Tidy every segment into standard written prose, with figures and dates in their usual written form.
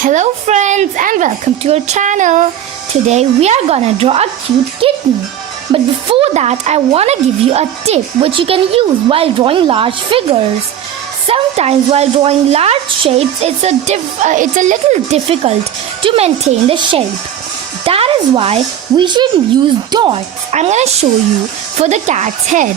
Hello friends and welcome to our channel. Today we are gonna draw a cute kitten. But before that I wanna give you a tip which you can use while drawing large figures. Sometimes while drawing large shapes it's a little difficult to maintain the shape. That is why we should use dots. I'm gonna show you for the cat's head.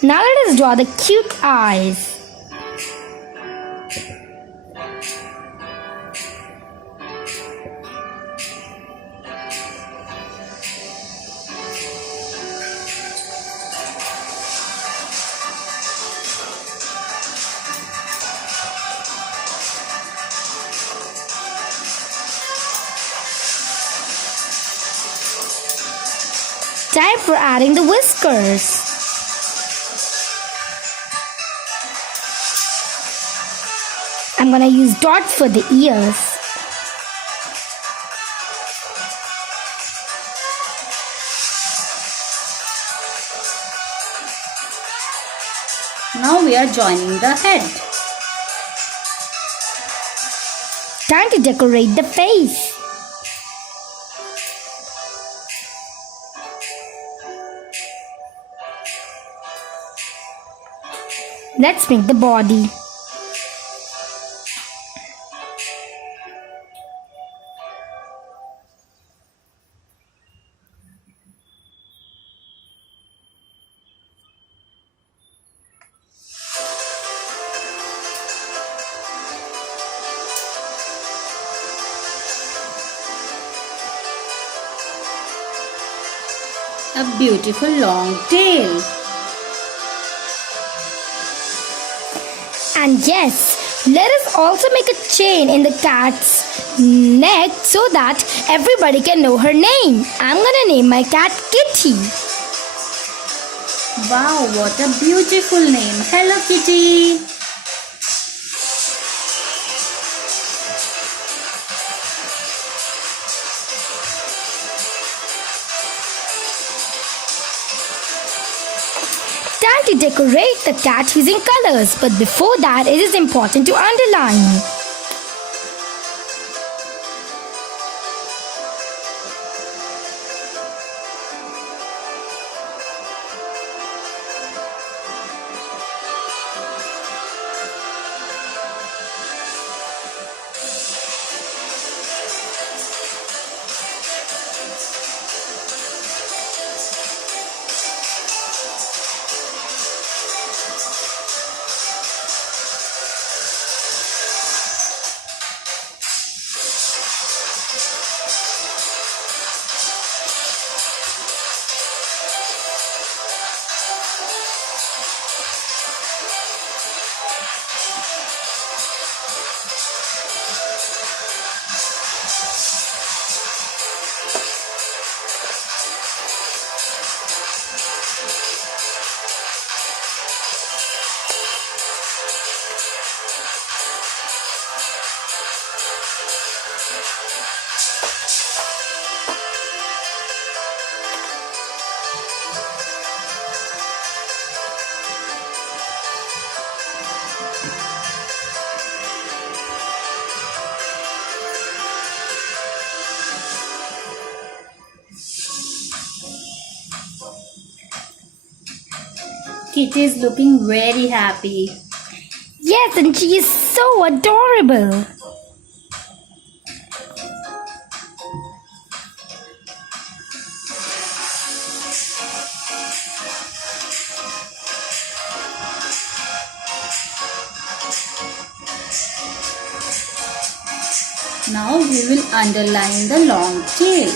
Now let us draw the cute eyes. Time for adding the whiskers. I'm gonna use dots for the ears. Now we are joining the head. Time to decorate the face. Let's make the body. A beautiful long tail. And yes, let us also make a chain in the cat's neck so that everybody can know her name. I'm gonna name my cat Kitty. Wow, what a beautiful name. Hello Kitty. Time to decorate the cat using colors, but before that it is important to underline. Kitty is looking very happy. Yes, and she is so adorable. Now we will underline the long tail.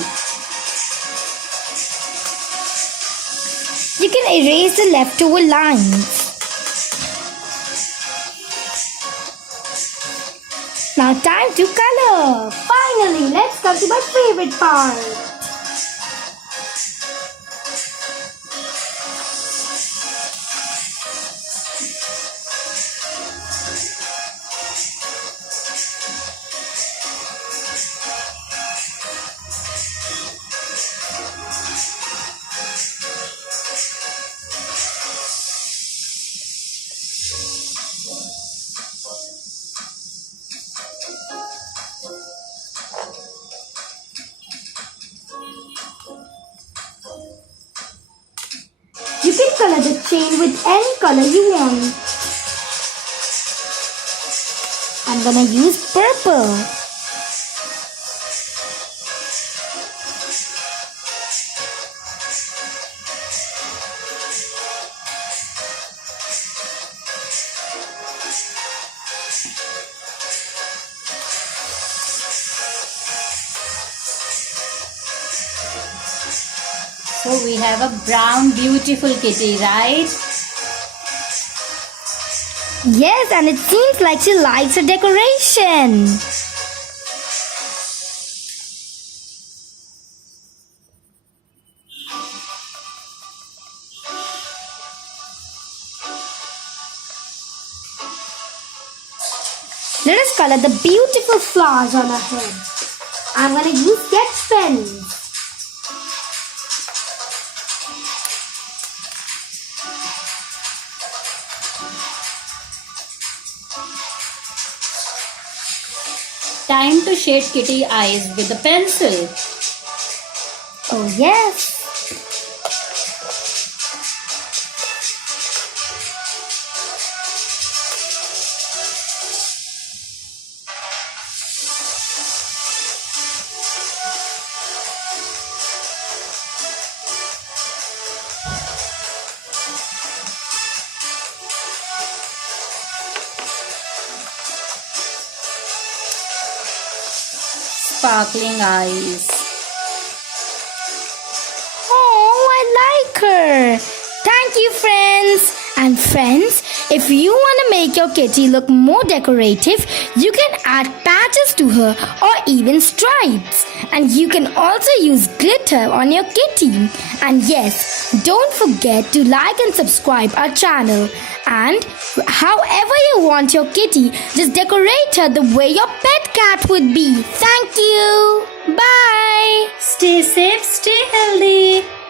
You can erase the leftover lines. Now time to color. Finally, let's come to my favorite part. color the chain with any color you want. I'm gonna use purple. So we have a brown beautiful kitty, right? Yes, and it seems like she likes her decoration. Let us color the beautiful flowers on her head. I'm gonna use sketch pens. Time to shade kitty eyes with a pencil. Oh yes. Sparkling eyes. Oh, I like her. Thank you, friends. And friends, if you want to make your kitty look more decorative, you can add patches to her or even stripes. And you can also use glitter on your kitty. And yes, don't forget to like and subscribe our channel. And however you want your kitty, just decorate her the way your pet cat would be. Thank you. Bye. Stay safe, stay healthy.